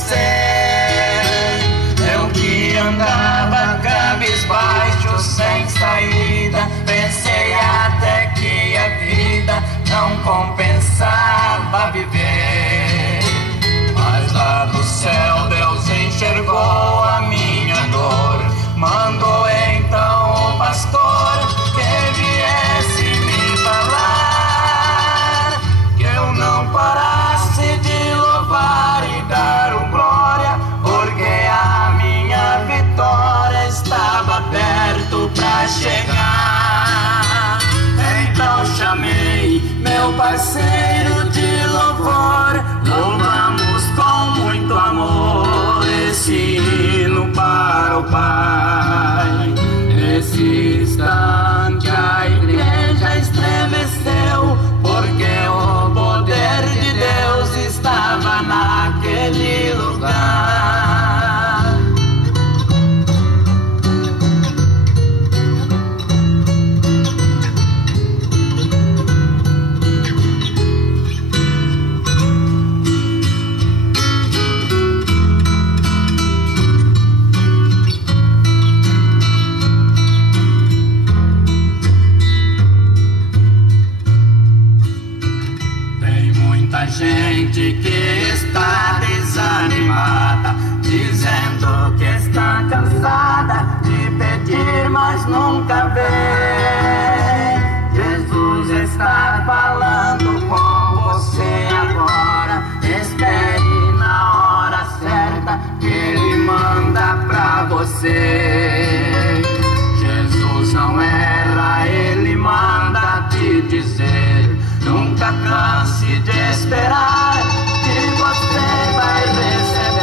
você. Eu que andava cabisbaixo, sem saída, pensei até que a vida não compensava viver. Mas lá do céu Deus enxergou a minha dor, mandou então o pastor que viesse me falar, que eu não parasse de louvar e dar o glória, porque a minha vitória estava perto pra chegar. Então chamei meu parceiro de louvor, louvamos com muito amor esse hino para o Pai. Nesse instante a igreja estremeceu, porque o poder de Deus estava naquele lugar. Gente que está desanimada, dizendo que está cansada de pedir, mas nunca vem. Jesus está falando com você agora. Espere na hora certa que Ele manda pra você. Jesus não erra, Ele manda te dizer: nunca canse de esperar, que você vai receber.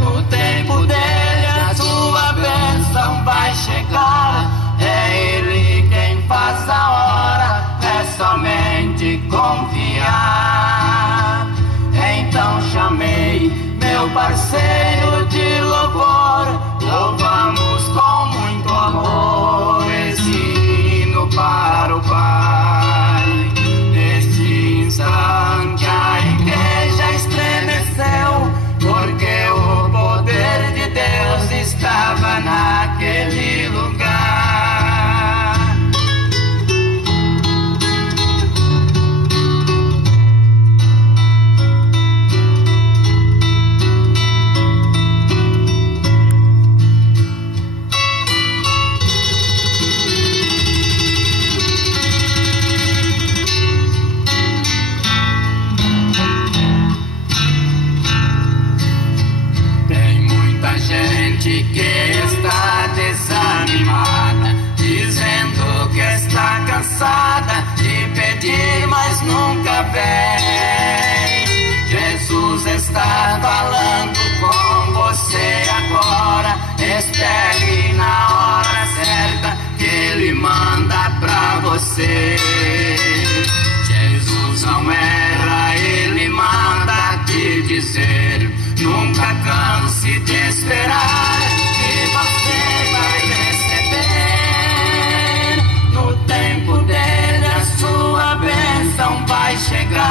No tempo dele a sua bênção vai chegar. É Ele quem faz a hora, é somente confiar. Então chamei meu parceiro de louvor, louvamos com muito amor esse hino para o Pai. Neste instante a igreja estremeceu, porque o poder de Deus estava naquele lugar. Gente que está desanimada, dizendo que está cansada de pedir, mas nunca vem. Jesus está falando com você agora. Espere na hora certa que Ele manda pra você. Jesus não erra, Ele manda te dizer: nunca canse de esperar, que você vai receber. No tempo dele a sua bênção vai chegar.